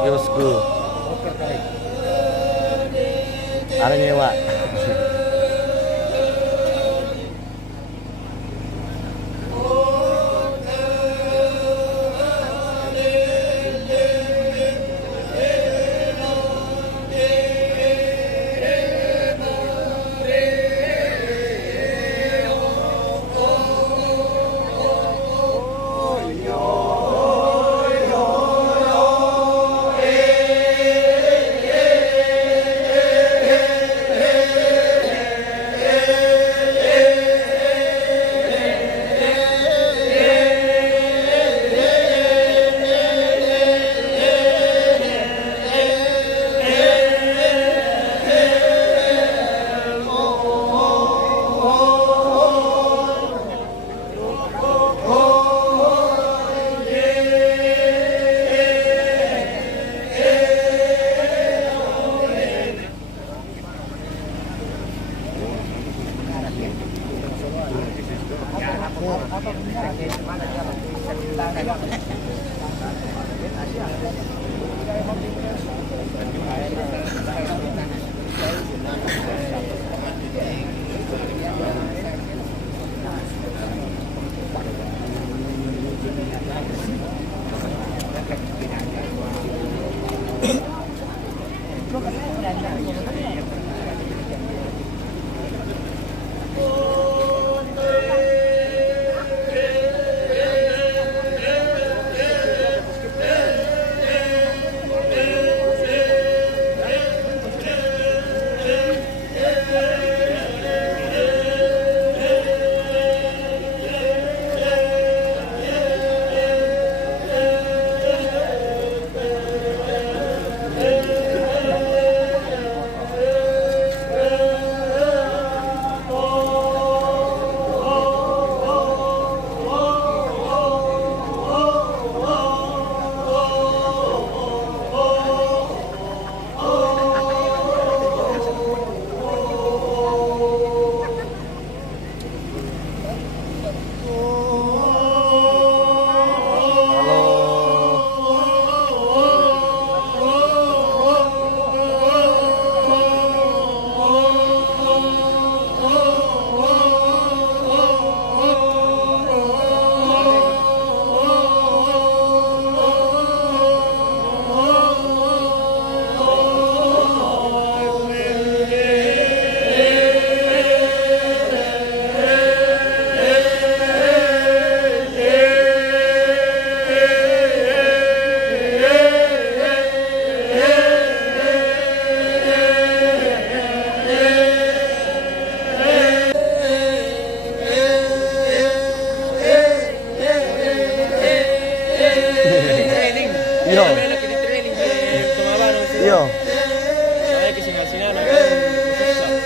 kiosku. Ada nyewa.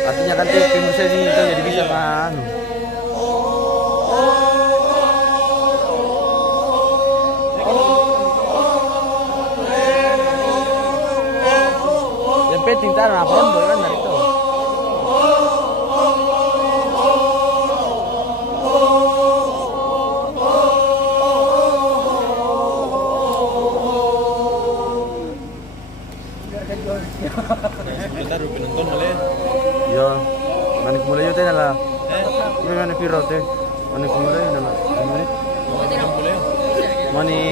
Artinya kan tim musik ini kita jadi bisa kan. Yang penting tanah apa kan dari itu. Bentar penonton boleh. Yo, manik mulai teh lah. Ini mana piro teh? Manik mulai nama. Manik. Boleh. Mani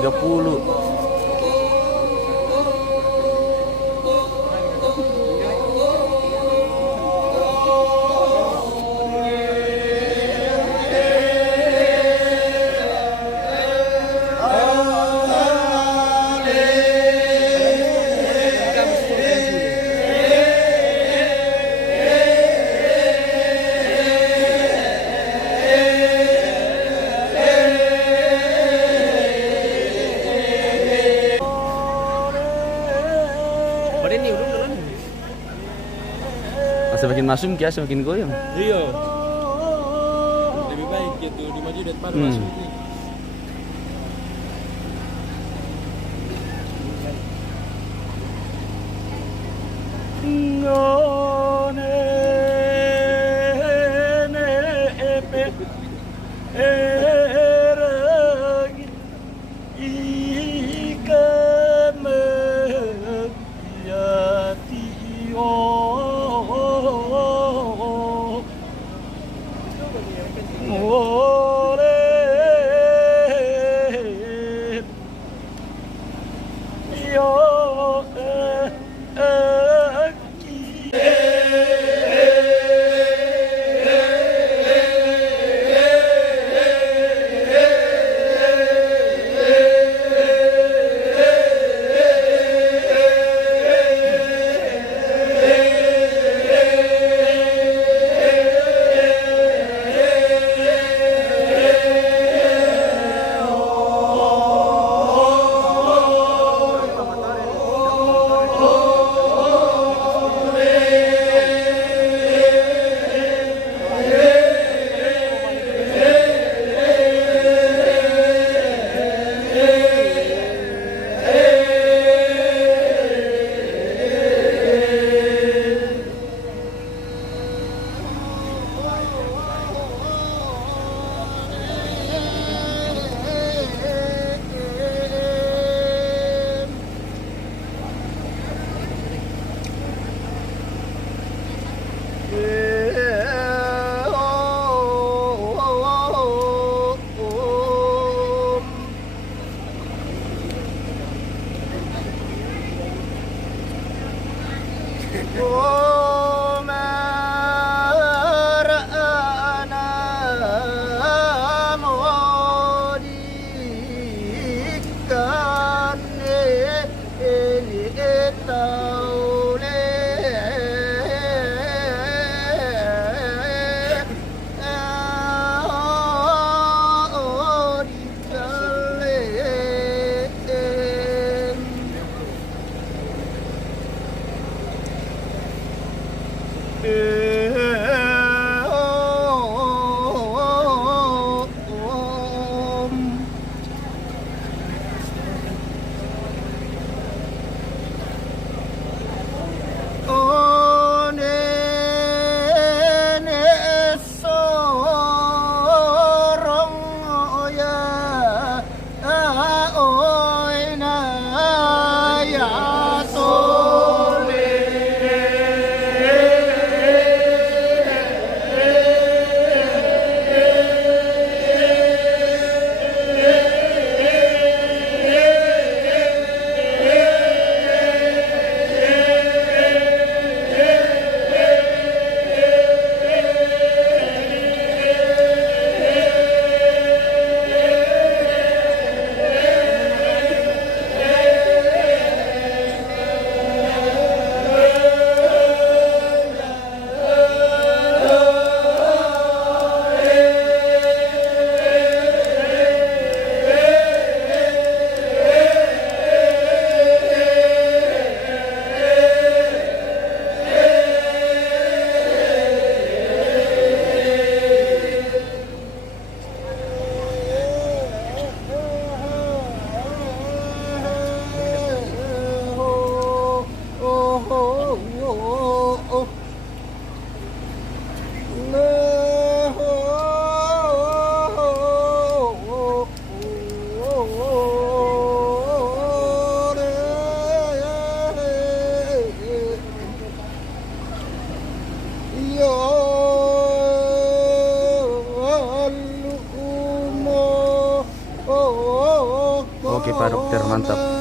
30. Semakin masuk ya semakin goyang. Iya. Lebih baik gitu di maju daripada masuk ini. Oke Pak Dokter, mantap.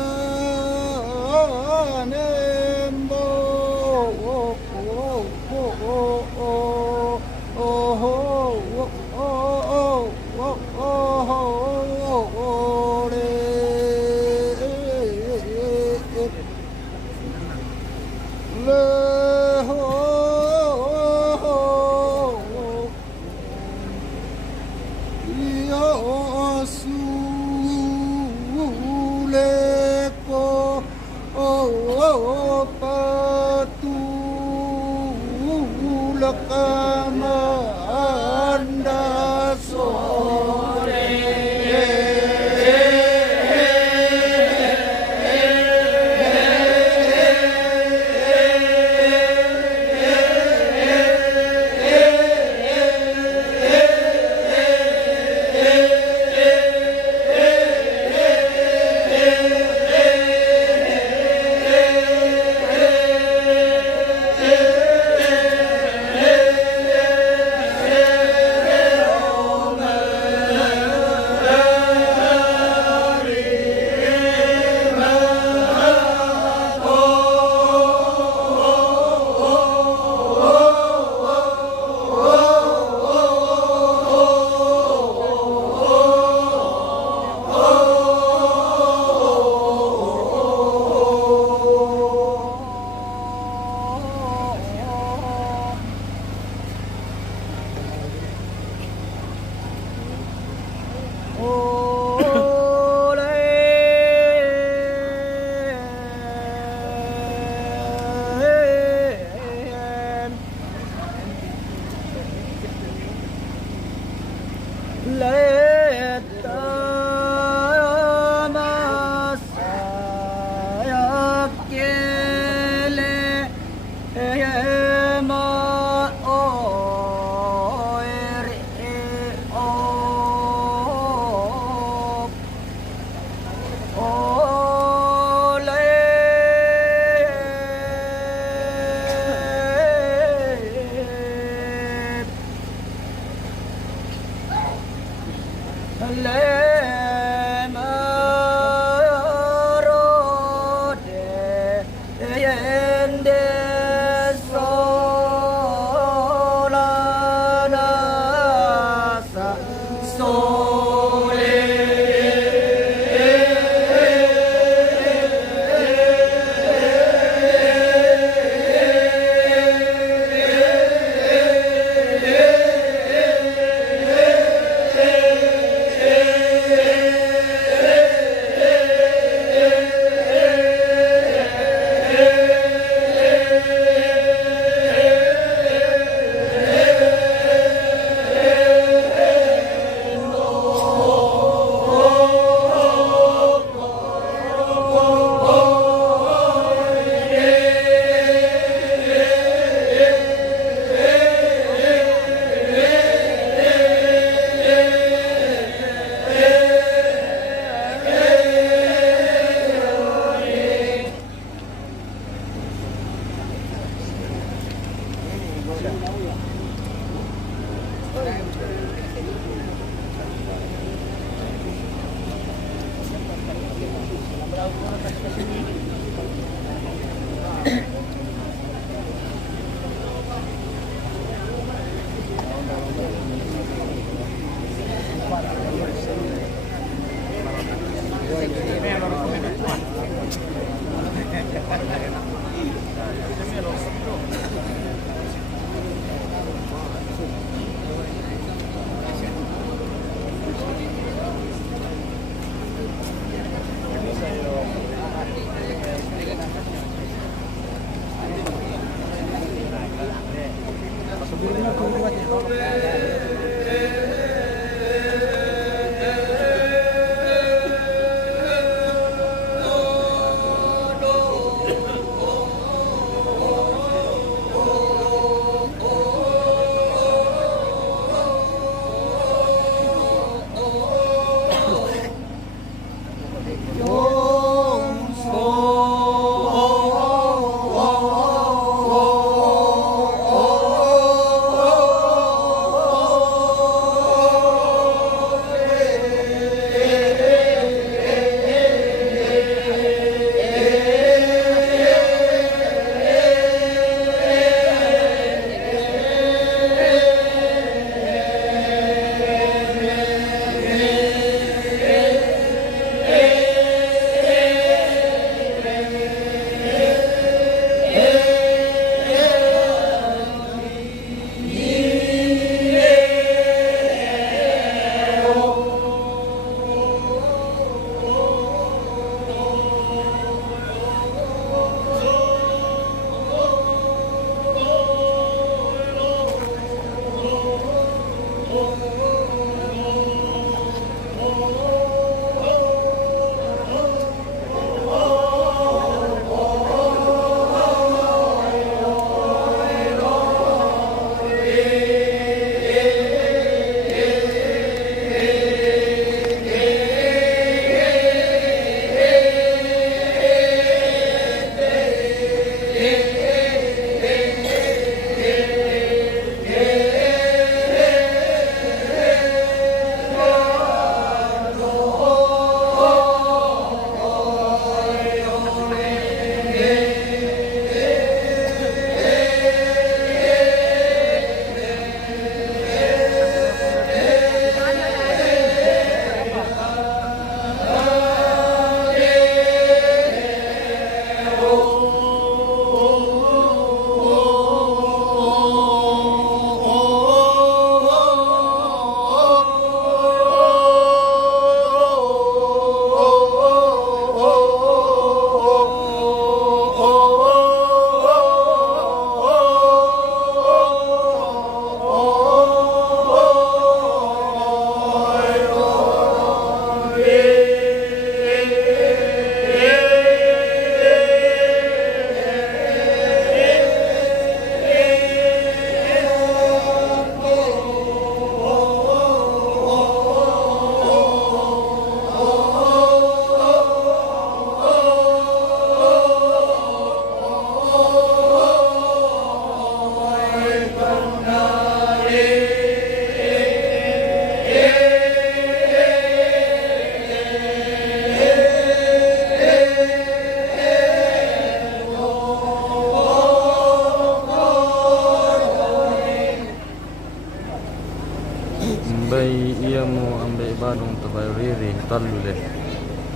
iya mau ambil Bandung terbayu riri talu deh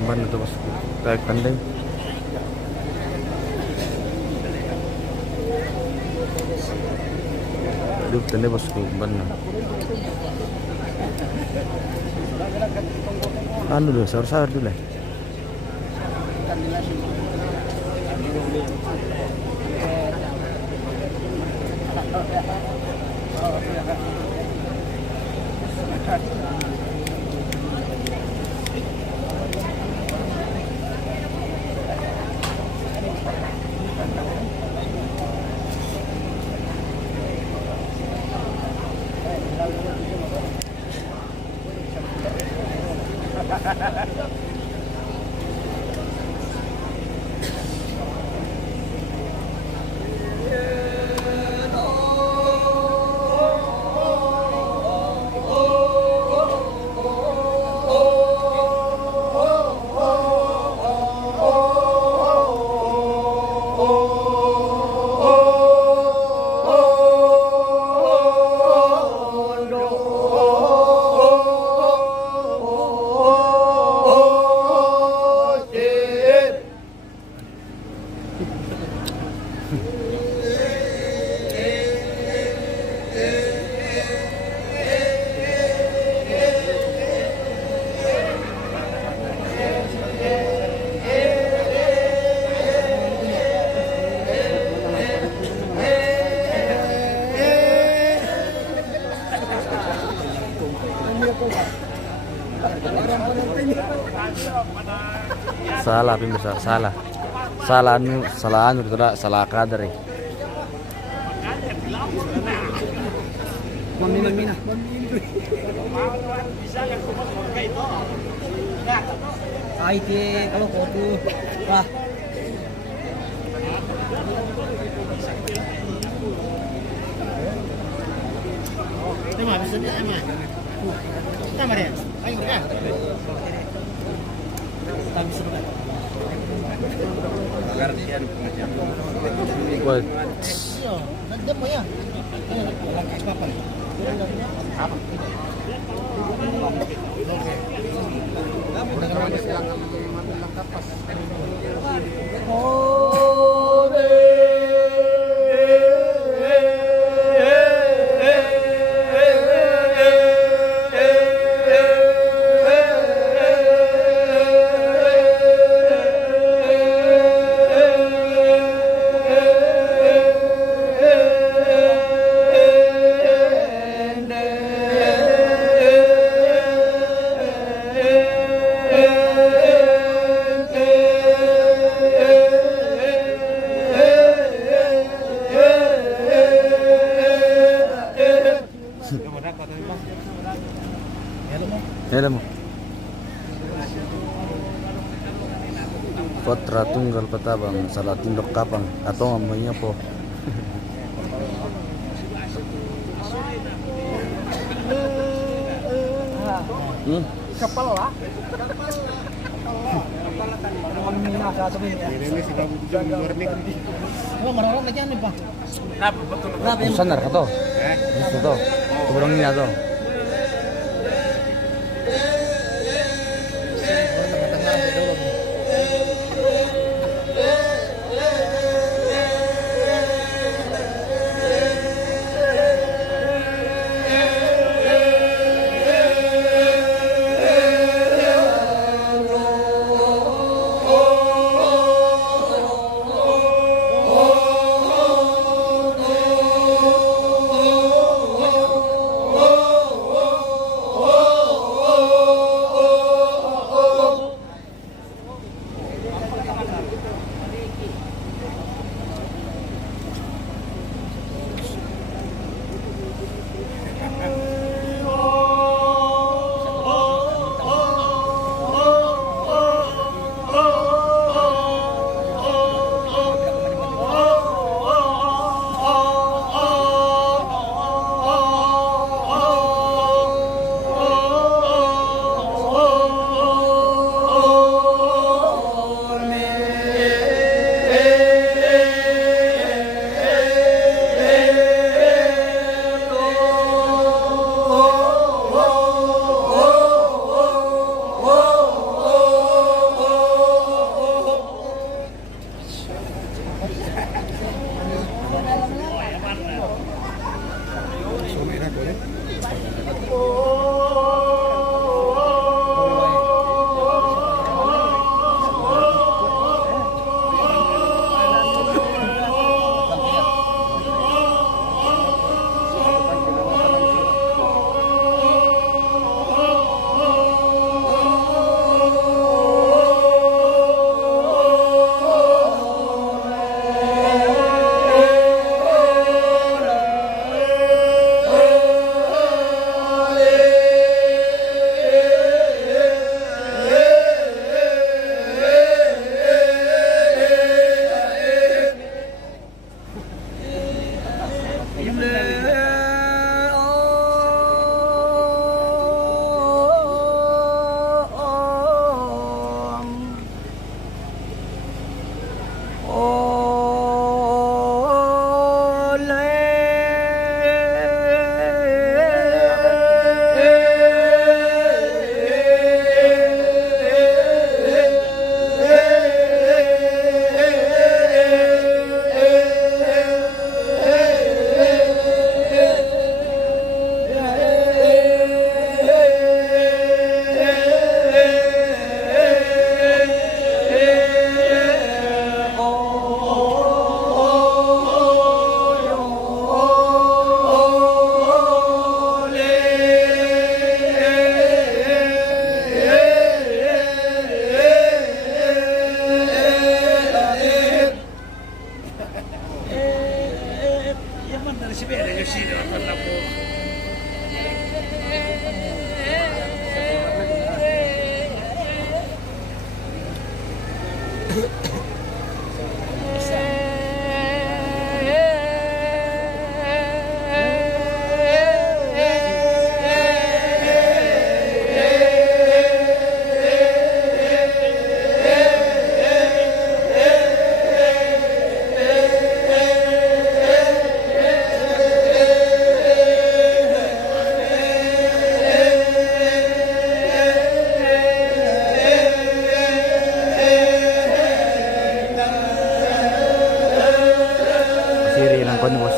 Bandung tuh bosku kayak kandeng duduk tanda bosku Bandung anu dulu sahur dulu lah salah pemirsa salah anu tidak salah kadar Mina. IT kalau kopi wah Tema bisa dia emang. Tema dia. Ayo kan. Tapi sebentar. Agar dia pengajian. buat Iya, nanti apa ya? Langkah kapan? Apa? ya mo Putra Tunggal Patabang salah tindok kapang atau namanya po Kapal lah. Oh, marah-marah lagi anu, Pak. sanar ka to gusto to sobrang nila to Siri ng kon bos.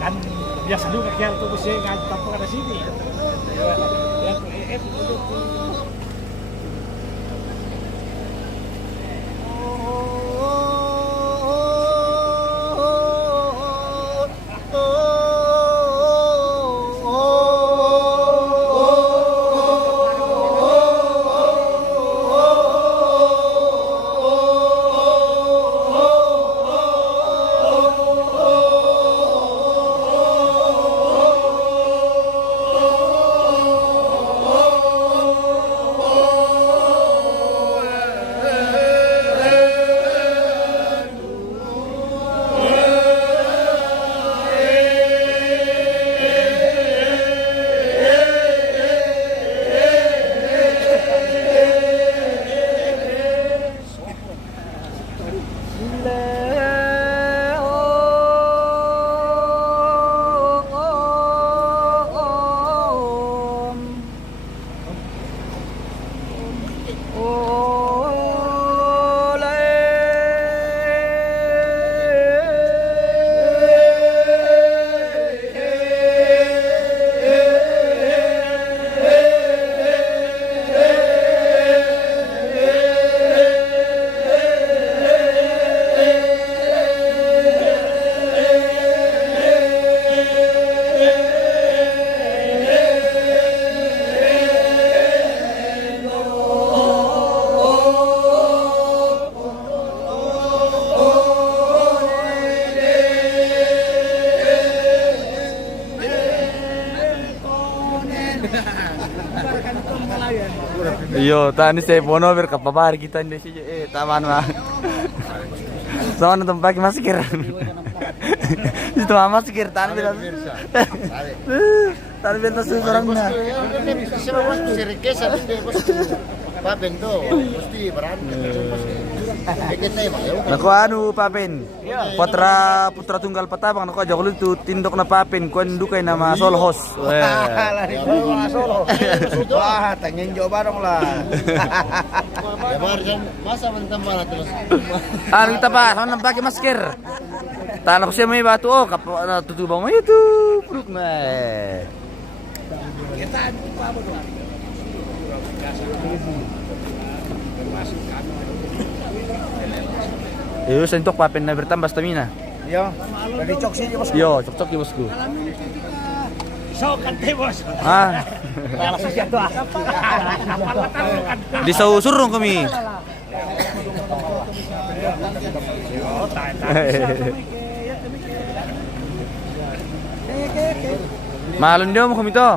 Kan biasa juga kayak autobus yang tanpa ada sini. Iyo, tani saya pono ber kapapar kita di sini taman mah. Sama nonton pakai masker. Itu masker tani bilang. Tani bilang seorang na. Siapa bos sirike sabi deh bos. Pak Bento mesti berantem. Naku anu Papen. Putra tunggal Patabang naku aja kulit tu tindok na Papen kuan dukay nama Solhos. Wah, tanyain jawab bareng lah. Ya barusan masa mentambah terus. Anu kita pa, sama pakai masker. Tanah ko siya may batu oh, tutubang mo itu, puruk na. Yo, sentok Papen na bertambah stamina. Yo, bagi cok sih bos. Yo, cok-cok di bosku. So kante bos. Ah. Langsung siap tuh. Disausurong kami. Malun dia mau kumito.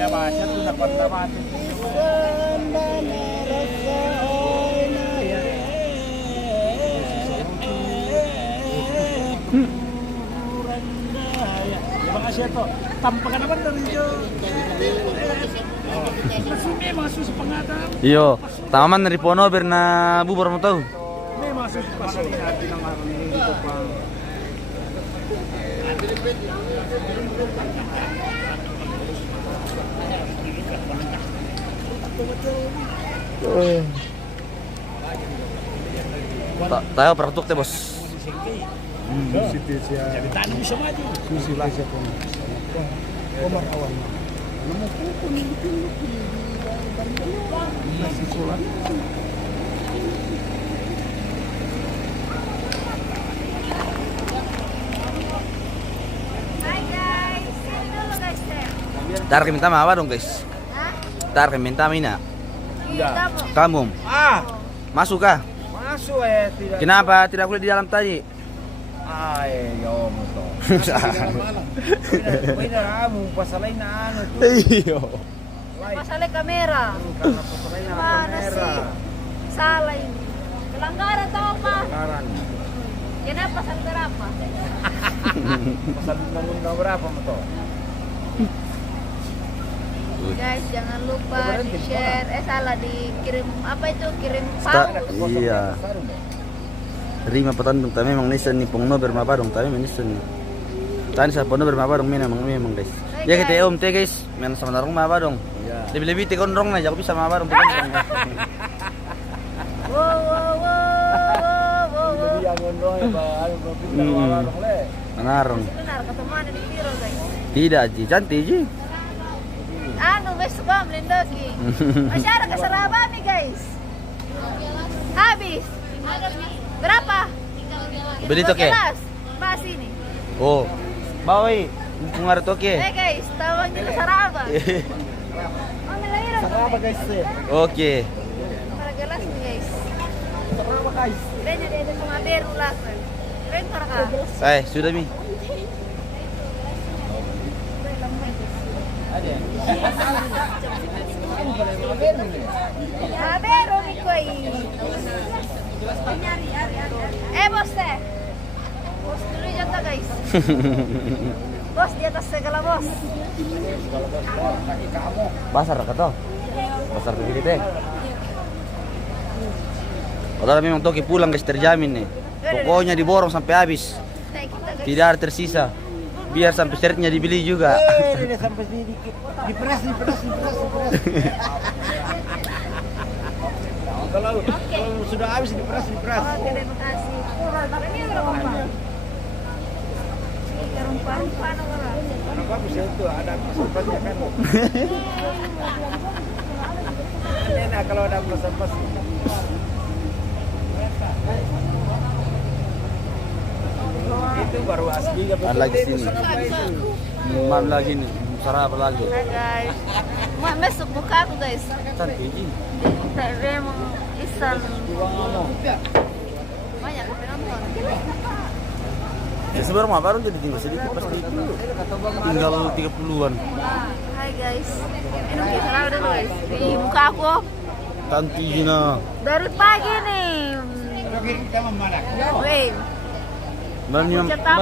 Ya bahasa tuh dapat dapat. Terima kasih to. Tampakan naman dari itu. Masumi masuk sepengadam. Iyo, taman dari Pono berna bubur mo tau. May masuk pasal natin ng araw dito pa. Tayo praktuk teh bos. Jadi tani bisa maju. Komar awan. Hai guys, sini dulu guys deh. Tar minta mawa dong guys. Hah? Tar minta mina. Iya, kamu. Kamu Ah, masuk kah? masuk tidak. Kenapa tidak boleh di dalam tadi? Ay, yo mo to. Pwede mo pasalay na ano to. Iyo. Masalah kamera. Karena pasalay na Mana sih? Salah ini. Pelanggaran tau apa? Karan. Kenapa sanggar apa? Pasal undang-undang berapa mo to? Guys, jangan lupa di share. Salah dikirim apa itu? Kirim Sta- paus. iya. Rima patandong kami memang nisan ni Pongno bermabarong kami menisan ni. Tani sa Pongno bermabarong memang guys. Ya kita om teh guys, men sama darong mabarong. Lebih-lebih te kondrong na, jago bisa mabarong te kondrong. Wow, wow, wow, wow, wow. Jadi yang gondrong ya ba ano ba pintar malarong le. Manarong. Benar kata mana di biro guys. Tidak ji, cantik ji. Ano guys, bam lindoki. Masyara ke Sarabami guys. Habis. Berapa? Beli to ke? Pas ini. Oh. Bawi, pengaruh to ke? Guys, tawag nila Saraba. Oh, nalahira. Saraba guys eh. Oke. Para gelas nih guys. Saraba guys. Kayaknya dia ada cuma beru lah. Keren para kak. Sudah mi. Ada. Beru nih koi. Bos teh. Bos dulu jatuh guys. Bos di atas segala bos. Pasar ka to? Pasar ke kita. Padahal memang Toki pulang guys terjamin nih. Pokoknya diborong sampai habis. Nah, kita guys. Tidak ada tersisa. Biar sampai shirtnya dibeli juga. Ini sampai sini diperas. Kalau sudah habis diperas. Oh, terima kasih. Ini berapa pak? Ini rumpah-rumpah orang. Karena bagus ya itu ada pesan-pesannya kan. Enak kalau ada pesan-pesan. Itu baru asli ya. Ada lagi sini. Mam lagi nih. Sarap lagi. Hai guys. Masuk muka aku guys. Cantik ji. Saya emang isan. Banyak penonton. Ya sebenarnya mah baru jadi tinggal sedikit pasti. Tinggal 30-an. Hai guys. Ini kita tahu dulu guys. Di muka aku. Cantik ji nah. Dari pagi nih. Wih. Malam ni mama.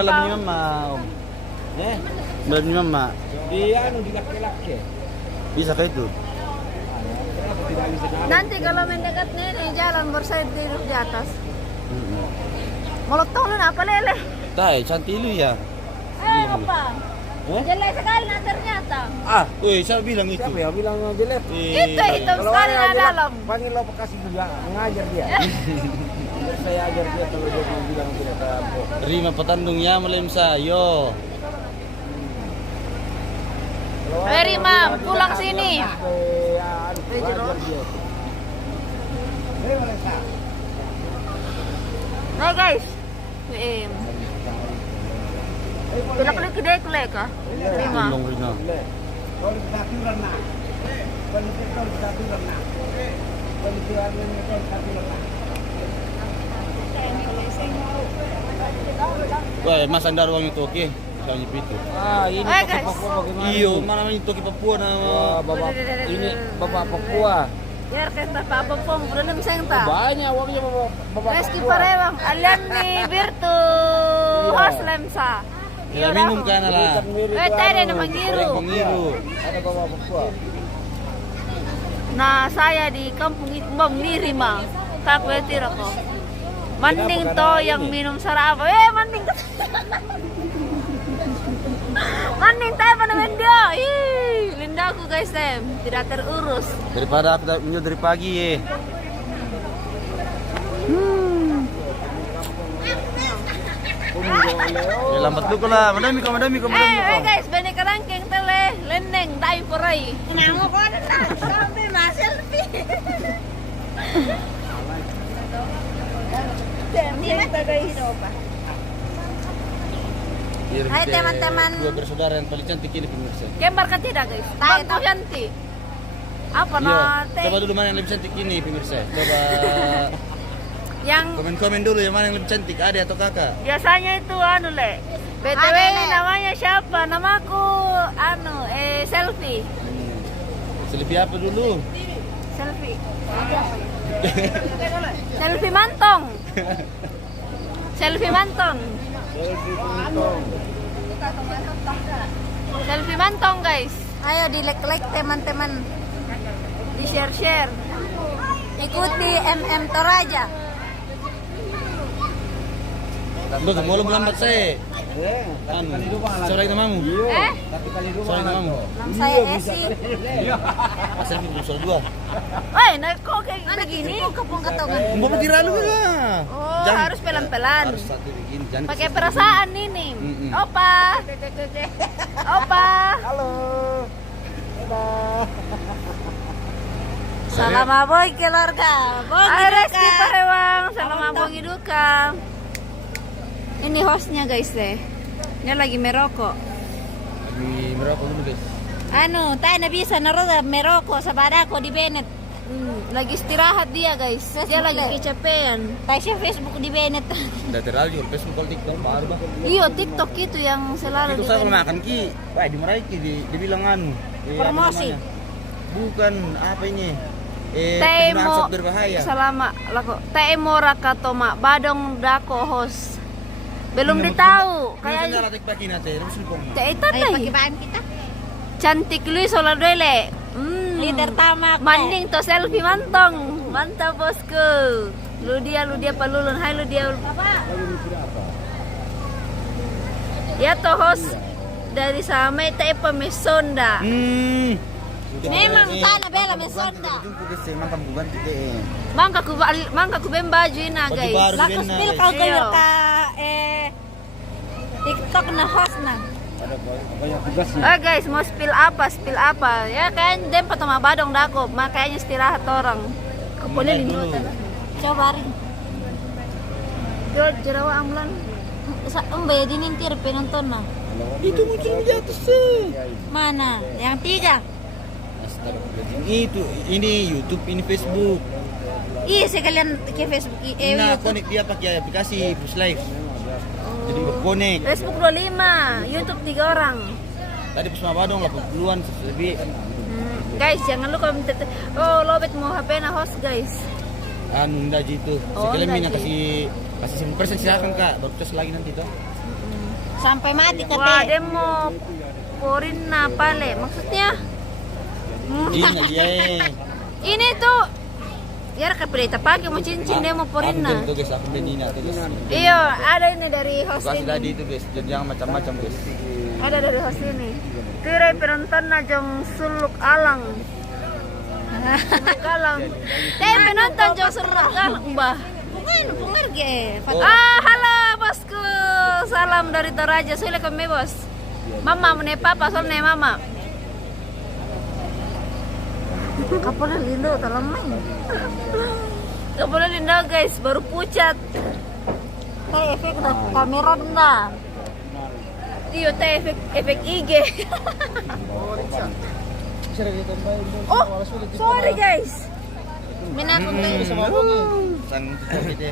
Malam ni mama. Dia anu di laki-laki. Bisa kayak itu. Nanti kalau mendekat nih jalan bersayap tidur di atas. Molot tolong apa lele? Tai, cantik lu ya. Apa? Jelek sekali nah ternyata. Woi, saya bilang itu. Siapa ya bilang jelek? Itu hitam sekali nah dalam. Panggil lo kasih juga mengajar dia. Saya ajar dia kalau dia bilang tidak kapok. Terima petandungnya melemsa, yo. Very mam, pulang sini. Nah guys, tulak-tulak kidek-lek ah. Terima. Tolong Rina. Wah, Mas Anda ruang itu oke. Soalnya itu. Ah, ini Oke, Toki guys. Papua bagaimana? Iyo, mana namanya Toki Papua nama. Bapak ini Bapak Papua. Ya kita apa pong belum senta. Banyak uangnya Bapak Reski Papua. parewang alian ni birtu hoslemsa. Kita minum kan lah. Tadi na mangiru. Pengiru. Ada Bapak Papua. Nah, saya di kampung Itbong Nirima. Kakwetir ako. Manding to yang minum sarapa. Manding to. Manding tayo pa naman dia. Linda ako guys, tidak terurus. Daripada kita minum dari pagi ya. Lambat dulu lah. Madami ko. Guys, bani ka lang keng tele. Lendeng, tayo poray. Inamo ko na lang. Selfie, ma-selfie. Hai, teman-teman. Dua bersaudara yang paling cantik ini pemirsa. Kembar kan tidak guys? Tayo cantik. Apa Iya, na? coba dulu mana yang lebih cantik ini pemirsa. Coba Yang komen dulu yang mana yang lebih cantik, adik atau kakak? biasanya itu anu le. BTW namanya siapa? Namaku selfie. Selebih apa dulu? Selfie. Selfie mantong. Selfie mantong. Selfie mantong guys. Ayo di like teman-teman. Di share. Ikuti MM Toraja. Loh, mau lu melambat saya. Anu, sore namamu. Sore namamu. Nama saya Esi. Asal belum sore dua. Woi, kok kayak gini? Kepung ketokan. Mau berkira lu lah. Oh, harus pelan-pelan. Harus satu begini, jangan Pakai perasaan ini. Opa. Opa. Halo. Salam aboy keluarga. Reski Parewang, salam aboy hiduka. Ini hostnya guys deh. Dia lagi merokok. lagi merokok dulu guys. Tayo na bisa naroda merokok sa badako di Bennett. Lagi istirahat dia guys. Dia lagi kecapean. Tayo siya Facebook di Bennett. Udah terlalu Facebook kalau TikTok baru bah. Iyo, TikTok itu yang selalu Itu di saya Bennett. makan ki. Wah, dimarahi ki dibilang anu. Apa Promosi. namanya? Bukan apa ini? Temo penggunaan zat berbahaya. Salama lako. Temo rakatoma badong dako host. Belum ditahu. Kayaknya Kayak latik pagi nanti, terus lipong. itu pakiban kita. Cantik Luis Oladele. Leader tamak. Manding to selfie mantong. Mantap bosku. Ludia palulun. Hai Ludia. Ya to host dari Samay tayo pa Mesonda. Memang sana bela Mesonda. Makan bukan kita. Mangka ku ben baju na Baju guys. baru Laku din na, spill guys. kau Iya. gayo ka TikTok na host na. Ada banyak tugasnya. Guys, mau spill apa? Ya kan dem patama badong dako, makanya istirahat orang. Kapolnya linutan. Coba rin. Jerawa amlan. Sa umbe dinintir penonton na. Itu muncul di atas sih. Mana? Yang 3. Itu ini YouTube, ini Facebook. Iya, sekalian ke Facebook. Nah, connect dia pakai aplikasi Push Live. Jadi connect. Facebook 25, YouTube 3 orang. Tadi pas mabadong 80-an lebih. Guys, jangan lupa lobet mau HP na host guys. Anu enggak gitu. Oh, Sekalian enggak mina kasih 10% silakan Kak. Baru tes lagi nanti toh. Sampai mati kate. Wah, dia mau porin na pale. Maksudnya Ini dia. ini tuh ya kapirita pakai mau cincin dia mau porin na. Aku guys, aku ini tuh guys. Iya, ada ini dari host Kasih ini. tadi itu guys, jadi yang macam-macam guys. Ada dari host ini. Tirai penonton na jong suluk alang. Suluk alang. Penonton jong suluk alang, Mbah. Pungar ge. Oh. Halo bosku. Salam dari Toraja. Sule kami bos. Mama mune papa soalnya mama. Kapolnya lindo talamay. Kapolnya lindo guys, baru pucat. Teh efek na kamera na. Iyo teh efek IG. Oh, sorry guys. Minakong tayo. Sama abang ya. Sang gitu.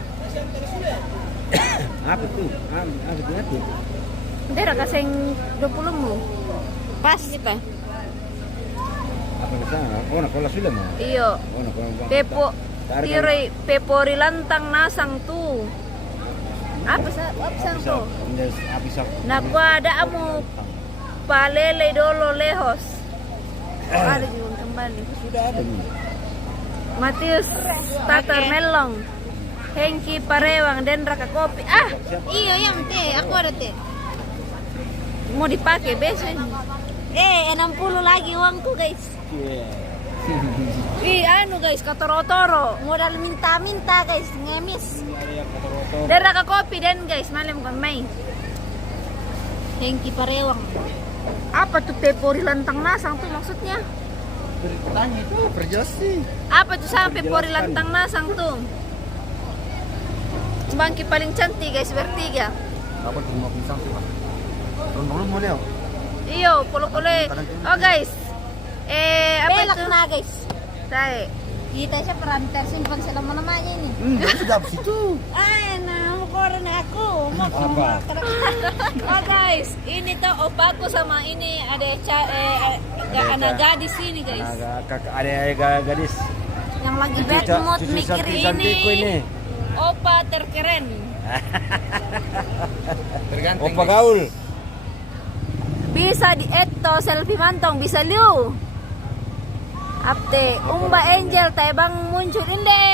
Apa tuh? Apa tuh? Hindi, kasing 20 mo. Pas, di ba? Apa kesana? Oh, nak kola sudah mah. Iyo. Oh, nak kola. Pepo, tiray, pepori lantang nasang tu. Apa sang to? Indes apisak. Nakuada mo palele dolo lehos. Ada yung kembali. Sudah ada nih. Matius Tatar Melong. Hengki Parewang dan Raka Kopi. Ah, iyo yang teh, aku ada teh. Mau dipakai besok. 60 lagi uangku, guys. Anu guys, katoro-toro. Modal minta-minta guys, ngemis. Dan Raka Kopi dan guys, malam kon may. Hengki Parewang. Apa tuh pepori lantang nasang tuh maksudnya? Bertanya itu perjelas sih. Apa tuh sampai pepori lantang nasang tuh? Bangki paling cantik guys, bertiga. Apa tuh mau pisang sih, Pak? Belum mau Leo. Iyo, polo-polo. Oh guys. Apa itu? Na guys. Tayo. Kita siya perantar simpan selama namanya ini. Sudah habis itu. Ay, namukoran aku. Apa? Oh guys, ini tuh opaku sama ini ada anak gadis ini guys. Ada gadis. Yang lagi bad mood mikir Cantikku ini. Opa terkeren. Tergantung. Opa gaul. Bisa di eto selfie mantong bisa liu. Apte Umba Angel tayo bang muncul inde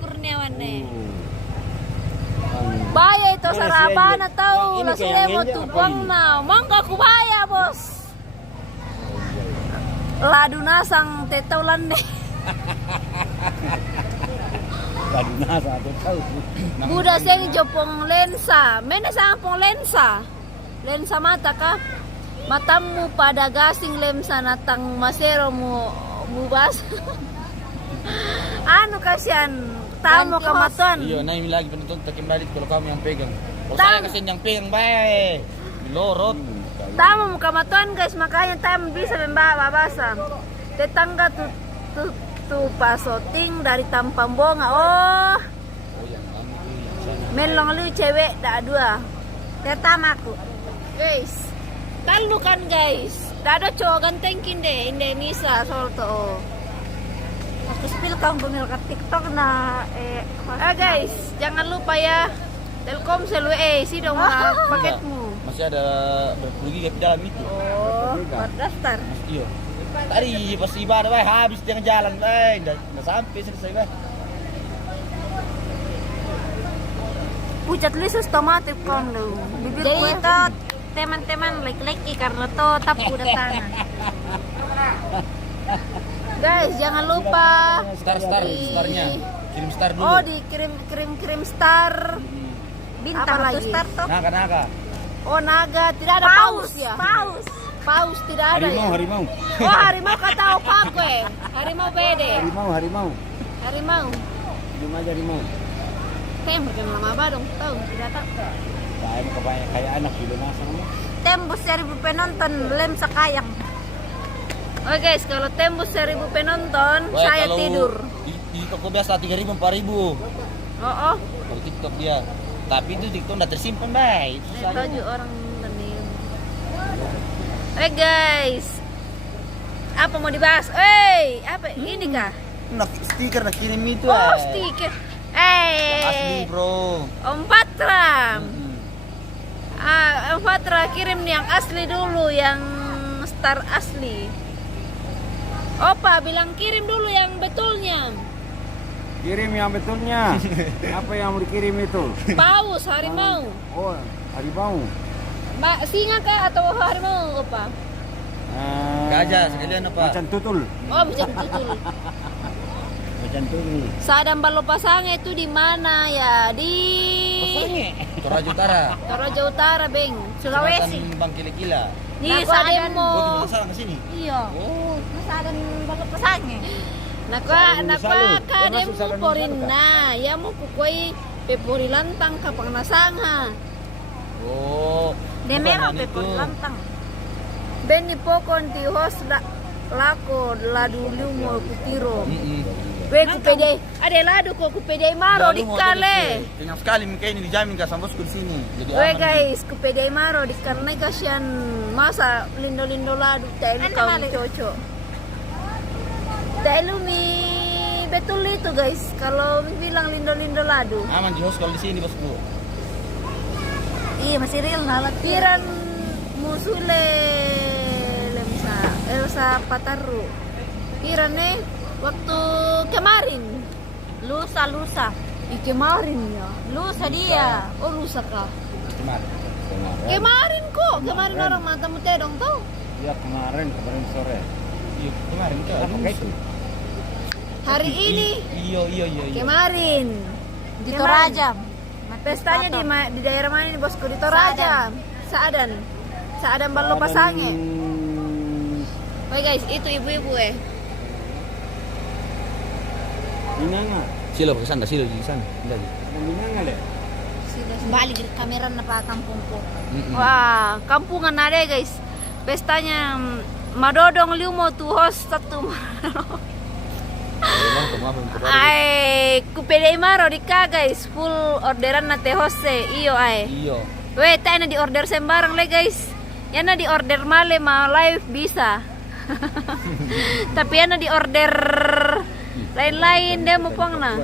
Kurniawan ne. Baya itu sarabana tau lasiremo tubuang na. Mangga ku baya bos. Ladu nasang tetaulan ne. Ladu nasa tahu. Buda seng jopong lensa. Mena sampong lensa. Lensa mata ka. Matamu pada gasing lensa natang masero mo bas. Ano kasihan? Tamo kamatuan. Iya, nah ini lagi penonton takim balik kalau kamu yang pegang. Kalau Tam. saya kasi yang pegang bae. Lorot. Tamo mo kamatuan guys, makanya tayo bisa membawa basa. Tetangga tu pasoting dari Tampambonga. Oh. Melong lu cewek dak dua. Tetamaku. Guys. Talu kan guys. Dado cowok ganteng kinde Indonesia solto. Aku spill kang bumil ka TikTok na guys, jangan lupa ya. Telkomsel si dong paketmu. Masih ada berapa giga di dalam itu? Oh, daftar. Iya. Tadi pas ibadah bae habis tengah jalan bae, enggak sampai selesai bae. Pucat lisus tomatik kan lo. Bibir jadi itu teman-teman like karena to tap udah tangan. Guys, jangan lupa Starnya. Kirim star dulu. Oh, dikirim star. Bintang atau star toh? Naga. Oh, naga, tidak ada paus ya? Paus tidak ada. Harimau. Oh, harimau kata opa gue. Harimau bede. Harimau. Cuma aja harimau. Tembus kan lama apa dong? Tahu, tidak tahu. Kayak anak gitu masa kamu. Tembus 1.000 penonton lem sekayang. Oke guys, kalau tembus 1.000 penonton, Wah, saya kalau tidur. Di toko biasa 3.000 4.000. Oh. Kalau TikTok dia. Tapi itu TikTok udah tersimpan baik. Tahu juga orang benih. Guys, apa mau dibahas? Apa ini kah? Nah, stiker nak kirim itu. Oh, stiker. Asli bro. Om Patra. Om Patra kirim nih yang asli dulu, yang star asli. Opa bilang kirim dulu yang betulnya. Kirim yang betulnya. Apa yang mau dikirim itu? Paus, harimau. Oh, harimau. Singa kah atau harimau, Opa? Gajah sekalian apa? Macan tutul. Oh, macan tutul. Macan tutul. Sadam Balopasanga itu di mana ya? Di Toraja Utara. Toraja Utara, Beng. Sulawesi. Selatan Bang Kila-Kila. Di Sademo. Oh, di ke sini. Iya. Oh, Sadam Balopasanga. Nakwa kadem mo porin na. Ya mo kukoy pepori lantang kapang nasanga. Oh. Demero pepori lantang. Beni pokon ti hos lako ladulu mo kutiro. Weh, kupede. Ada lado kok kupede maro di kale. Kenyang sekali Mika ini dijamin ka sama bosku di sini. Jadi Weh aman. guys, kupede maro di karena kasihan masa lindo-lindo lado tayo kau cocok. Tayo mi betul itu guys. Kalau bilang lindo-lindo lado. Aman di host kalau di sini bosku. Iya masih real nalat. Piran musule lemsa Elsa Pataru. Piran waktu kemarin. Lusa. Kemarin ya. Lusa dia. Oh lusa kah? Kemarin kok. Kemarin orang matamu tedong tuh. Iya kemarin sore. Iya, kemarin itu. Apa itu? Hari ini. Iya. Kemarin. Di Toraja. Pestanya di daerah mana nih bosku? Di Toraja. Saadan Ballo Pasange. Oke guys, itu ibu-ibu Minanga. Silo ke sana, silo di sana. Minanga le. Balik kamera na pa kampungku. Wah, kampungan ada guys. Pestanya madodong liumo tuh host satu. Ay, kupede maro di ka guys, full orderan na te hoste. Iyo ay. Iyo. Weh, tayo na di order sembarang le guys. Yan na di order male ma live bisa. Tapi yan na di order lain-lain deh mo pang na.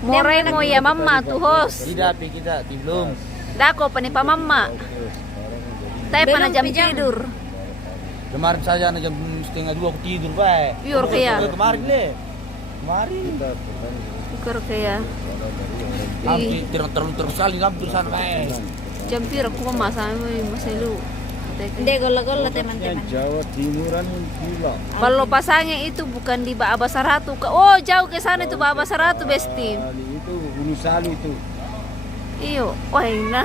Moray mo ya mama tuh host. Tidak, kita belum. Dako pa ni pa mama. Tayo pa na jam tidur. Kemarin saja jam 1:30 aku tidur, Pak. Yur kaya. Kemarin le. Kemarin. Ikur kaya. Hampir terlalu sekali hampir sana, Pak. Jam pira ko masa mo maselu. Hindi, gola-gola teman-teman. Jawa Timuran gila. Ballo Pasange itu bukan di Baaba Saratu. Oh, jauh ke sana itu Baaba Saratu, Besti. Itu Gunung Sali itu. Iyo, wah nah.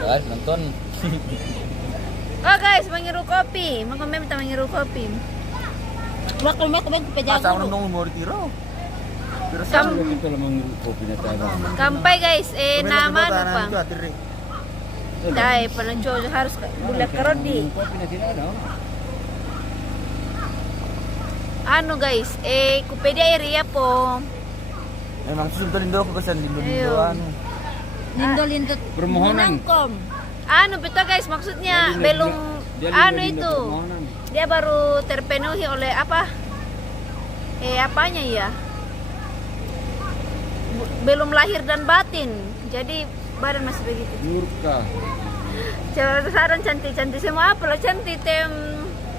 Guys, nonton. Oh guys, mengiru kopi. Kami minta mengiru kopi. Bakal mo kubeng Masa pejago. orang nunggu mau ditiro. Itu lamang kopi na tayo. Kampai guys, nama lupa. Itu atiri. Dai, panacojo harus bulak karodi. Kopi na sila no. Ano guys, kupede area po. Memang sudah lindo ako kasi lindo Ayun. ano. Lindol-lindot. Permohonan. Menangkom. Ano pito guys, maksudnya belum ano itu. Dia baru terpenuhi oleh apa? Apanya ya? Belum lahir dan batin. Jadi badan masih begitu. Yurka. Coba saran cantik-cantik semua apa lo cantik tem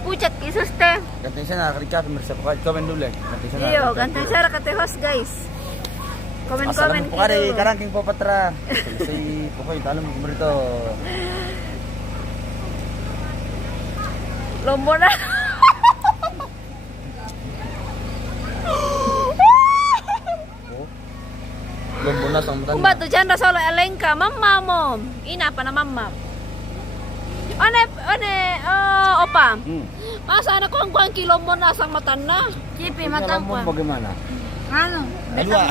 pucat kisus teh. Ganti sana kerja pemirsa pokoknya komen dulu ya. Ganti sana. Iyo, ganti cara kate host guys. Komen-komen Assalamualaikum pokoknya gitu. sekarang king popatra. Selesai pokoknya dalam berito. Lombo na. Belum punas ang mata. Kumba tu chandra solo elengka mama mo. Ina pa na mama. Opa. Masa anak ko ang kilombo na sang matan na. Cipi, Matang matangkom. bagaimana? Ano?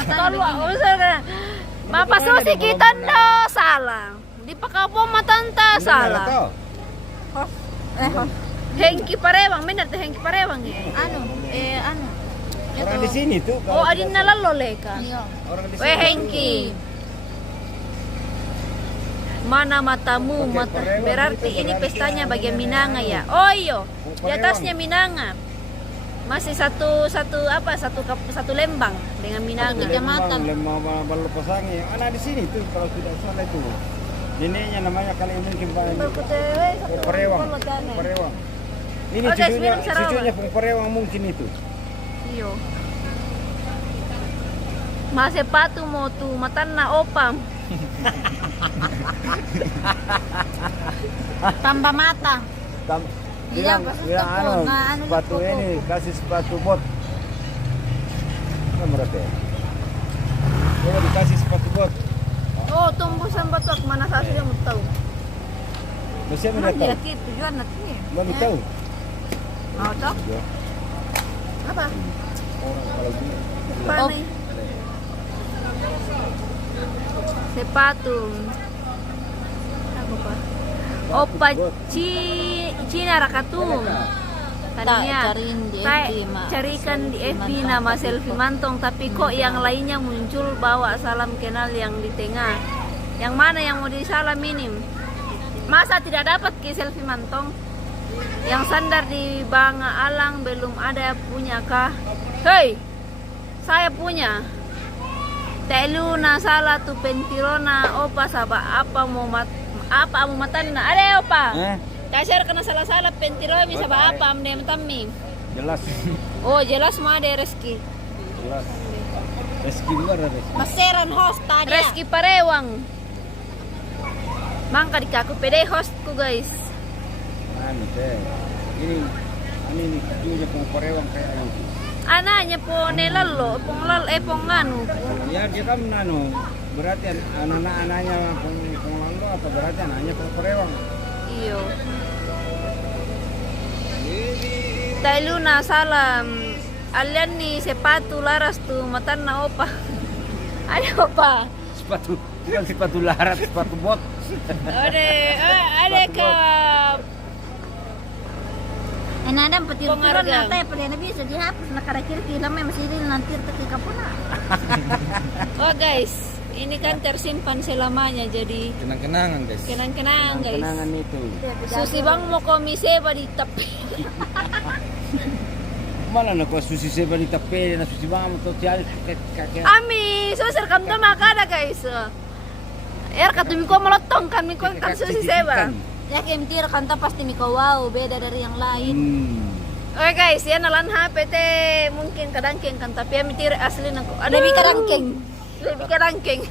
Kalau usah na. Mapasusi kita na salah. Di pa ka po matanta salah. Hengki parewang, minat hengki parewang Ano? Ano? Orang di sini tuh. Oh, adin nalalole ka. Iyo. Orang di Weh Hengki. Mana matamu? Berarti ini pestanya bagian Minanga ya. Oh iyo, di atasnya Minanga. Masih satu lembang dengan Minanga. Kecamatan. Lemah Ballo Pasange. Anak di sini tuh kalau tidak salah itu. Neneknya namanya kali mungkin Perewang. Perewang. Ini Oke, sebelum Sarawak. cucunya Perewang mungkin itu. Iyo. Masih patu mo tu matan na opam. Tambah mata. Bilang, pas bilang toko, ano, na ano sepatu yung ini, kasih sepatu bot. Ano berarti? Oh, dikasih sepatu bot. Oh, tumbusan batok mana sa sila mo tahu. Masih Mana tahu? dia tujuan natin eh. Belum tahu. Oh, to? Apa? Orang kalau gini. Paano eh? Sepatu. Apa pa? Opa China Rakatum. Tadinya cariin di saya FB, Ma. carikan di FB Mantong. nama selfie mantong, tapi kok yang lainnya muncul bawa salam kenal yang di tengah. Yang mana yang mau disalam ini? Masa tidak dapat ke selfie mantong? Yang sandar di Banga Alang belum ada punya kah? Hei, saya punya. Teluna salah tu pentirona opa saba apa mau matan na ada opa. Kasar kena salah pentirona bisa apa amde tammi. Jelas. Oh jelas mau ada Reski. Jelas. Reski luar ada. Maseran host tadi. Reski Parewang. Mangka di kaku pede hostku guys. Anu teh. Ini dia pun Korewang kayak itu. Anaknya po nelalo, pong anu. Ya dia kan anu berarti anak-anaknya pengelola apa berarti anaknya Korewang. Iyo. Tailuna salam. Alian ni sepatu laras tu matan na opa. Ada opa. Sepatu, bukan sepatu larat, sepatu bot. Ada ke Enadam petir-tiron Penghargaan. nata pala na bisa dihapus na karakir kila may masilil nanti terkika po na. Oh guys, ini kan tersimpan selamanya jadi Kenang-kenangan guys. kenang-kenang guys. Kenangan itu. Susi bang mau komise ba di tepi. Malah nak susi seba di tape na susi bang mo to tiyan kakek. Ami, susir kam to makada guys. Katumi ko malotong kami ko kan susi seba. Ya kemtir kanta pasti mika wow beda dari yang lain. Oke guys, yan nalan HP teh mungkin kadangking kan tapi ami tiri asli nako. Lebih karangking. Lebih karangking.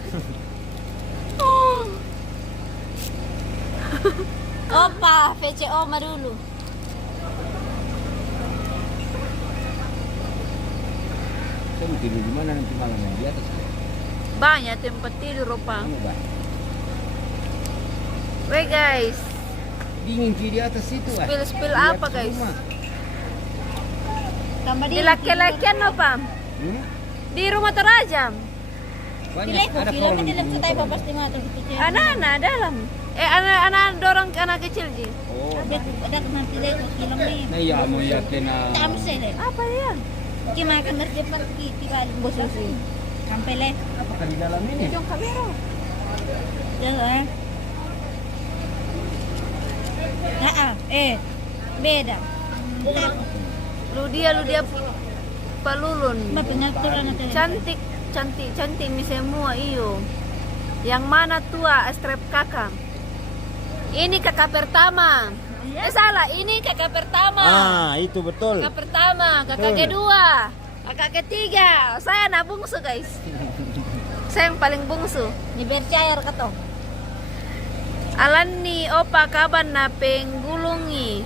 Opa, VCO dulu. Kamu tidur di mana nanti malam di atas? Banyak tempat tidur opa. Kamu bah. Weh guys, Dingin di atas itu ah. spill Di apa atas guys? rumah. Tambah Di laki-lakian opa. Di rumah terajam. Banyak ada Film kolom. di dalam tayo pasti matur gitu. Anak-anak dalam. Anak-anak dorong ke anak kecil ji. Oh. Ada kemampi deh film ni. Nah ya mau ya kena. Tamu sele. Apa ya? Kima kan nerjepat di balik bos susi. Sampai le. Apakah di dalam ini? Yung kamera. Jangan. Beda. Ludia palulun. Mapinaturan natin. Cantik mi semua iyo. Yang mana tua strep kakak? Ini kakak pertama. Salah, ini kakak pertama. Itu betul. Kakak pertama, kakak kedua, kakak ketiga. Saya anak bungsu guys. Saya yang paling bungsu. Ni bercair ka to. Alan ni opa kaban na penggulungi.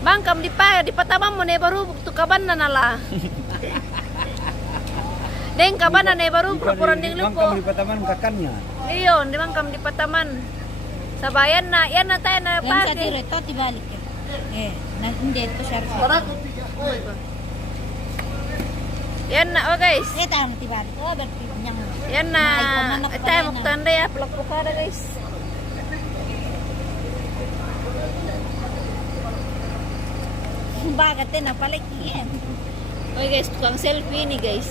Bangkam di patamam mo ne baru tu kaban na nala. Deng kaban na ne baru prokuran ding luko. Kamu di pataman kakannya. Iyon, di bangkam di pataman. Sabayan na, yan na tayo na Yang sa pati. tiro to tibalik. Hindi to siya. Yan na, oh guys. Tayo tibalik. Oh, berarti nyang. Yan na. Tayo magtanda ya, plak-plakada guys. Bagat din na palik yan. Oke guys, tukang selfie ini guys.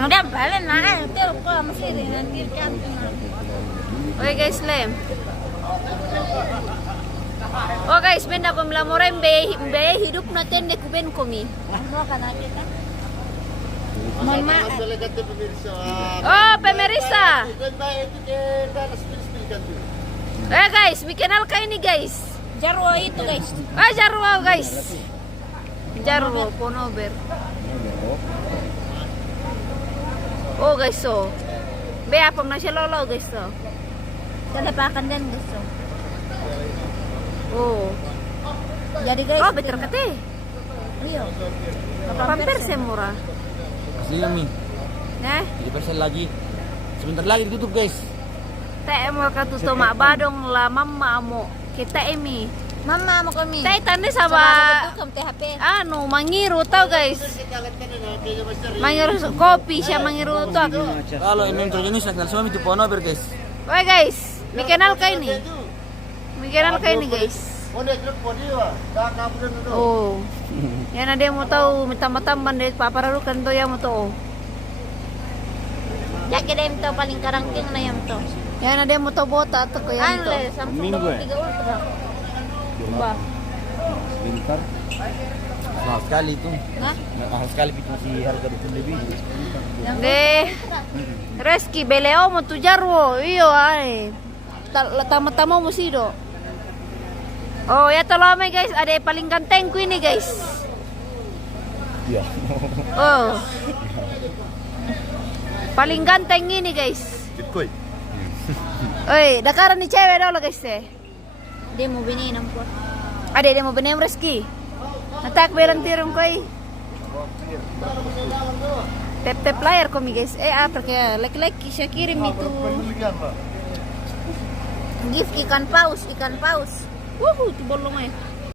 Udah balen na. Tiro ko masiri nanti cantik. Oke guys, lem. Oh guys, benda ko mlamora mbeye hidup natin de kuben komi. Ano ka na kita? Mama. Oh, pemirsa. Guys, bikinal kayo ni guys. Jarwo itu guys. Jarwo guys. Jarwo, Ponover. Oh guys, so. Be, apam na siya lolo guys, so. Kalapakan din gusto. Oh. Jadi guys. Oh, betul kate. Rio. Pampers ya murah. Asli kami. Nah, 3% lagi. Sebentar lagi ditutup guys. teh mo katuto mak badong la mamma mo. Kita emi. Mama mo kami. Teh tanda sama Tukam THP. anu mangiru tau guys. Mangiru kopi siya mangiru to. Kalau ini jenis nasional semua itu Ponover guys. Oke guys, mi kenal kayo ni. Mi kenal kayo ni guys. Oh, dia trip po dia. Dah kamu tu. Oh. Yan na dia mo tau mitama-taman deh papararukan to ya mo to. Ya kira yung to paling karangking na yung to. Yan na dia mo to bota to ko yan Ano to. le, 10 Minggu, dapat eh? 3 ultra. Ba. Bentar. Mahal sekali itu. Ha? Mahal sekali itu masih harga 20 lebih. De. Reski beleo mo tu jarwo. Iyo ay. Tama-tama mo sido. Oh, ya tolong guys, ada yang paling ganteng ku ini guys. Iya. Oh. Paling ganteng ini guys. Bitcoin. Oi, dakaran ni cewek dulu guys eh. Di mo bininam ko. Ada dia mau benem Reski. Natak belang tirong koi. Tep player kami guys. Apa kayak laki-laki saya kirim itu gift ikan paus. Wuhu, itu bolong eh.